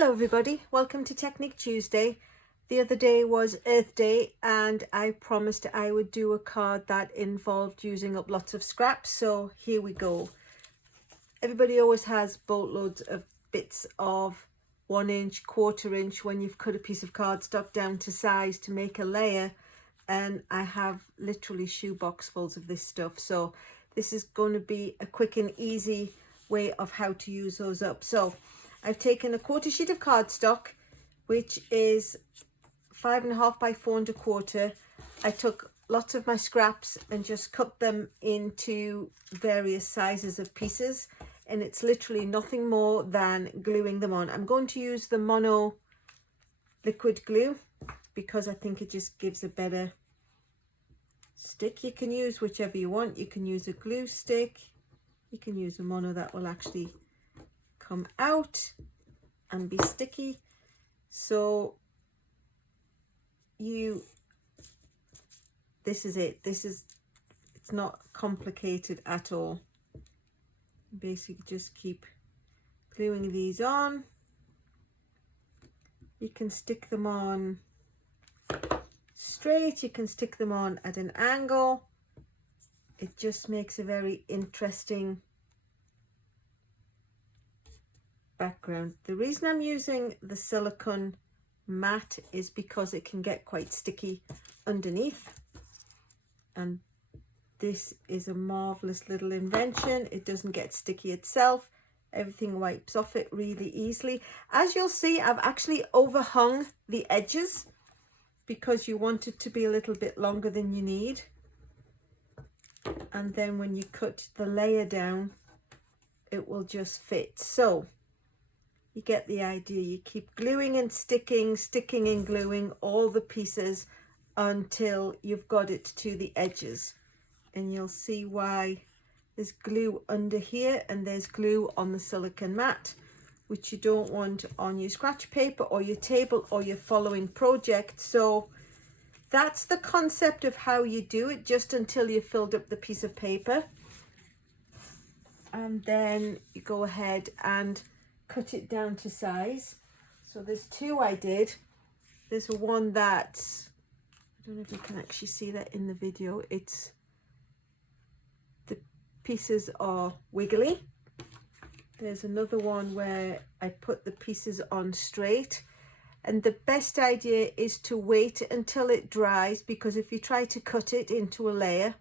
Hello everybody, welcome to Technique Tuesday. The other day was Earth Day and I promised I would do a card that involved using up lots of scraps, so here we go. Everybody always has boatloads of bits of 1 inch, 1/4 inch when you've cut a piece of cardstock down to size to make a layer, and I have literally shoebox fulls of this stuff, so this is going to be a quick and easy way of how to use those up. So I've taken a 1/4 sheet of cardstock, which is 5.5 by 4 1/4. I took lots of my scraps and just cut them into various sizes of pieces, and it's literally nothing more than gluing them on. I'm going to use the mono liquid glue because I think it just gives a better stick. You can use whichever you want. You can use a glue stick, you can use a mono that will actually come out and be sticky. So this is it. It's not complicated at all. Basically just keep gluing these on. You can stick them on straight, you can stick them on at an angle. It just makes a very interesting background. The reason I'm using the silicone mat is because it can get quite sticky underneath, and this is a marvelous little invention. It doesn't get sticky itself, everything wipes off it really easily. As you'll see, I've actually overhung the edges because you want it to be a little bit longer than you need, and then when you cut the layer down it will just fit. So you get the idea. You keep gluing and sticking and gluing all the pieces until you've got it to the edges, and you'll see why there's glue under here and there's glue on the silicone mat, which you don't want on your scratch paper or your table or your following project. So that's the concept of how you do it, just until you've filled up the piece of paper, and then you go ahead and cut it down to size. So there's two I did. There's one that's, I don't know if you can actually see that in the video, it's the pieces are wiggly. There's another one where I put the pieces on straight, and the best idea is to wait until it dries, because if you try to cut it into a layer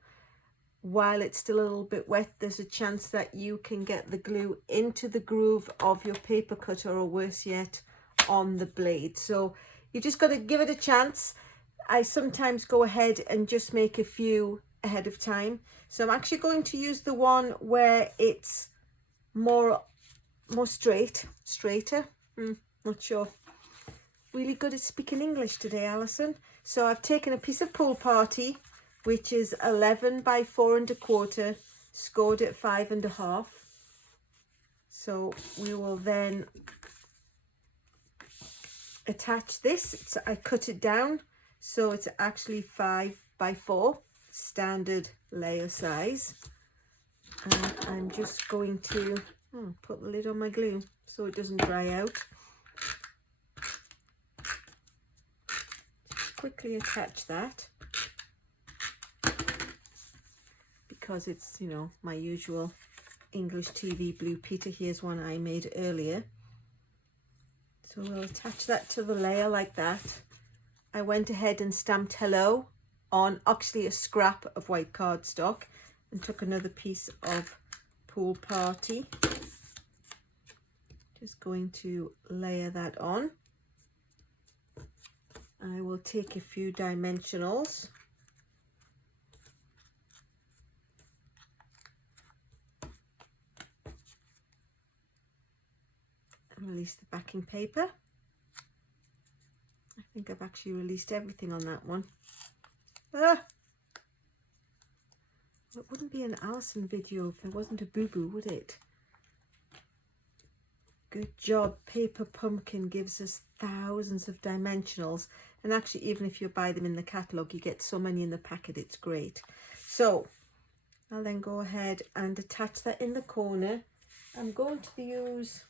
while it's still a little bit wet, there's a chance that you can get the glue into the groove of your paper cutter, or worse yet, on the blade. So you just got to give it a chance. I sometimes go ahead and just make a few ahead of time. So I'm actually going to use the one where it's more straighter. Not sure. Really good at speaking English today, Alyson. So I've taken a piece of Pool Party, which is 11 by 4 1/4, scored at 5.5. So we will then attach this. I cut it down, so it's actually 5 by 4, standard layer size. And I'm just going to put the lid on my glue so it doesn't dry out. Just quickly attach that, because it's, you know, my usual English TV Blue Peter. Here's one I made earlier. So we'll attach that to the layer like that. I went ahead and stamped hello on actually a scrap of white cardstock, and took another piece of Pool Party. Just going to layer that on. I will take a few dimensionals. Release the backing paper. I think I've actually released everything on that one. Well, it wouldn't be an Alyson video if there wasn't a boo-boo, would it? Good job. Paper Pumpkin gives us thousands of dimensionals, and actually even if you buy them in the catalogue, you get so many in the packet, it's great. So I'll then go ahead and attach that in the corner. I'm going to use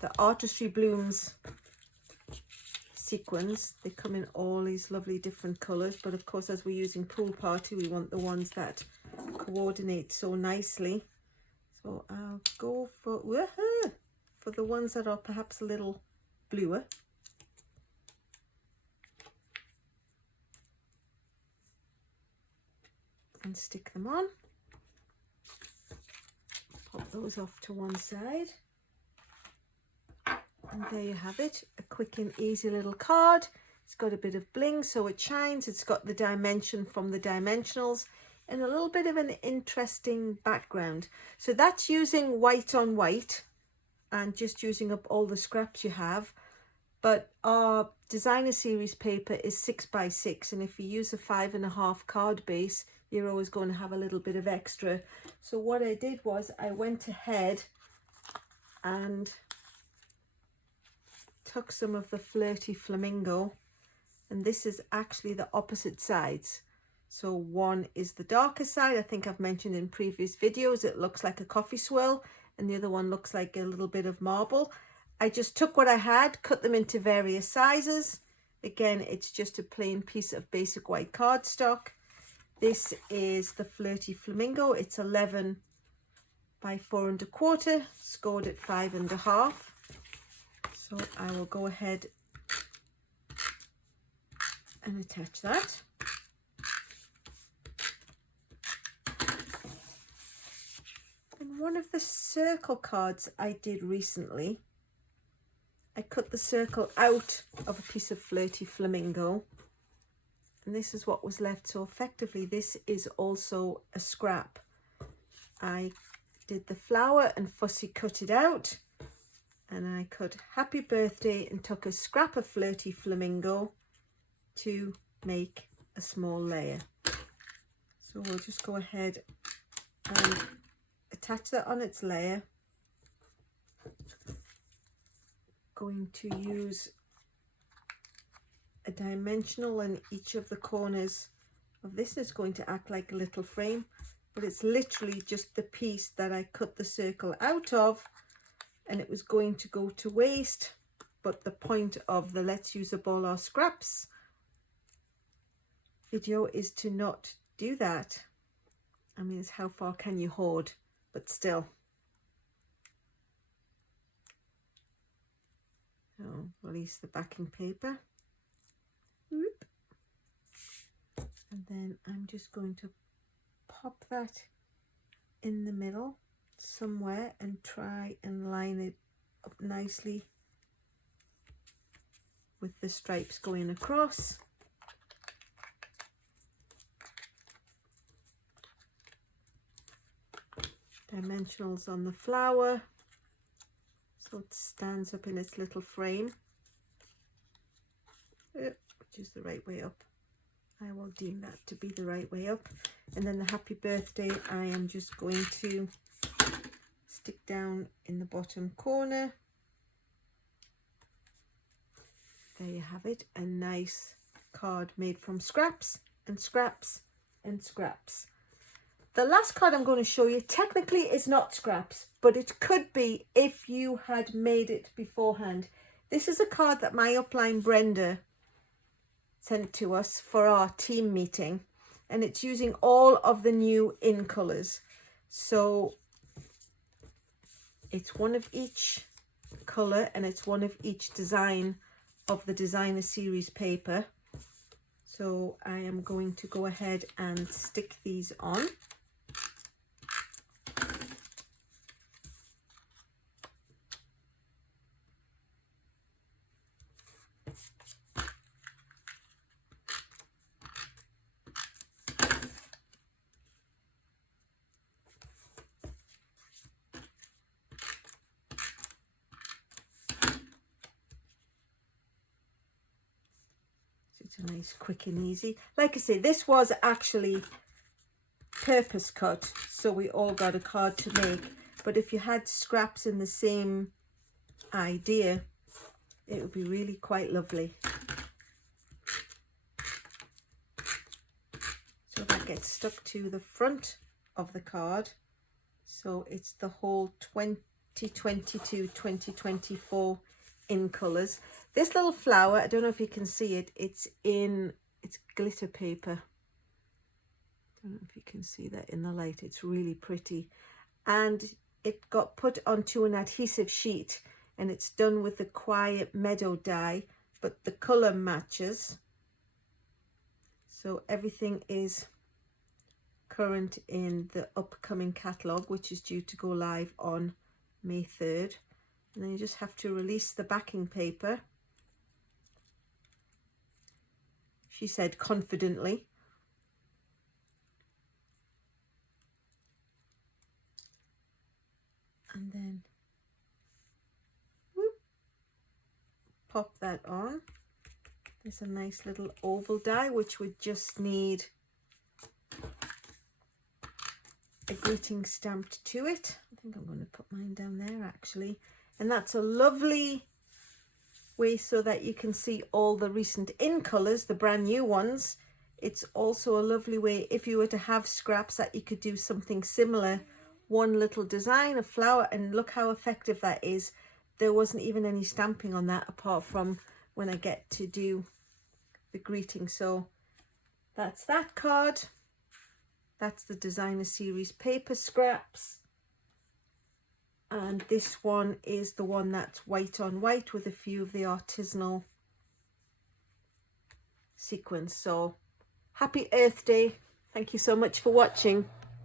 the Artistry Blooms sequins. They come in all these lovely different colours, but of course as we're using Pool Party we want the ones that coordinate so nicely. So I'll go for the ones that are perhaps a little bluer. And stick them on. Pop those off to one side. And there you have it, a quick and easy little card. It's got a bit of bling so it shines. It's got the dimension from the dimensionals and a little bit of an interesting background. So that's using white on white and just using up all the scraps you have. But our designer series paper is 6x6, and if you use a 5.5 card base, you're always going to have a little bit of extra. So what I did was I went ahead and took some of the Flirty Flamingo, and this is actually the opposite sides. So one is the darker side. I think I've mentioned in previous videos it looks like a coffee swirl, and the other one looks like a little bit of marble. I just took what I had, cut them into various sizes. Again, it's just a plain piece of basic white cardstock. This is the Flirty Flamingo. It's 11 by 4 1/4, scored at 5.5. So I will go ahead and attach that. And one of the circle cards I did recently, I cut the circle out of a piece of Flirty Flamingo, and this is what was left. So effectively this is also a scrap. I did the flower and fussy cut it out, and I cut Happy Birthday and took a scrap of Flirty Flamingo to make a small layer. So we'll just go ahead and attach that on its layer. Going to use a dimensional in each of the corners of this. It's going to act like a little frame, but it's literally just the piece that I cut the circle out of, and it was going to go to waste. But the point of the Let's Use Up All Our Scraps video is to not do that. I mean, it's how far can you hoard, but still. So release the backing paper. Whoop. And then I'm just going to pop that in the middle somewhere and try and line it up nicely with the stripes going across. Dimensionals on the flower so it stands up in its little frame, which is the right way up. I will deem that to be the right way up. And then the Happy Birthday I am just going to stick down in the bottom corner. There you have it, a nice card made from scraps and scraps and scraps. The last card I'm going to show you technically is not scraps, but it could be if you had made it beforehand. This is a card that my upline Brenda sent to us for our team meeting, and it's using all of the new in colours. So it's one of each colour and it's one of each design of the designer series paper. So I am going to go ahead and stick these on. It's a nice, quick and easy. Like I say, this was actually purpose cut, so we all got a card to make. But if you had scraps in the same idea, it would be really quite lovely. So that gets stuck to the front of the card. So it's the whole 20 2022-2024 in colours. This little flower, I don't know if you can see it, it's glitter paper. I don't know if you can see that in the light. It's really pretty. And it got put onto an adhesive sheet, and it's done with the Quiet Meadow dye, but the colour matches. So everything is current in the upcoming catalogue, which is due to go live on May 3rd. And then you just have to release the backing paper. She said confidently. And then whoop, pop that on. There's a nice little oval die, which would just need a greeting stamped to it. I think I'm going to put mine down there actually. And that's a lovely way so that you can see all the recent in colours, the brand new ones. It's also a lovely way if you were to have scraps that you could do something similar. One little design, a flower, and look how effective that is. There wasn't even any stamping on that apart from when I get to do the greeting. So that's that card. That's the designer series paper scraps. And this one is the one that's white on white with a few of the artisanal sequins. So happy Earth Day. Thank you so much for watching.